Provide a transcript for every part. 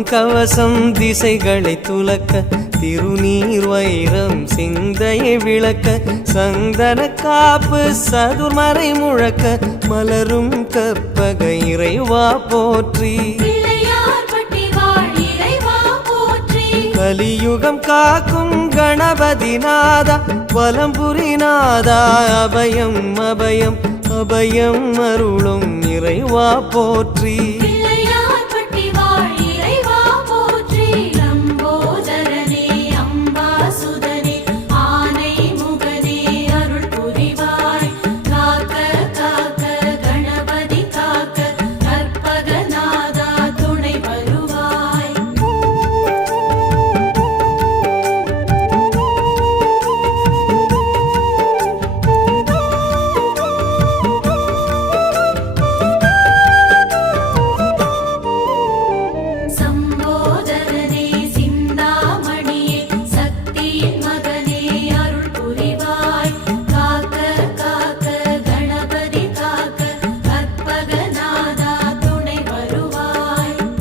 பொன்கவசம் திசைகளை துலக்க திருநீர் வைரம் சிந்தையை விளக்க சந்தன காப்பு சதுர்மறை முழக்க மலரும் கற்பக இறைவா போற்றி கலியுகம் காக்கும் கணபதி நாதா வலம்புரி நாதா அபயம் அபயம் அபயம் அருளும் இறைவா போற்றி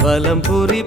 வலம்புரி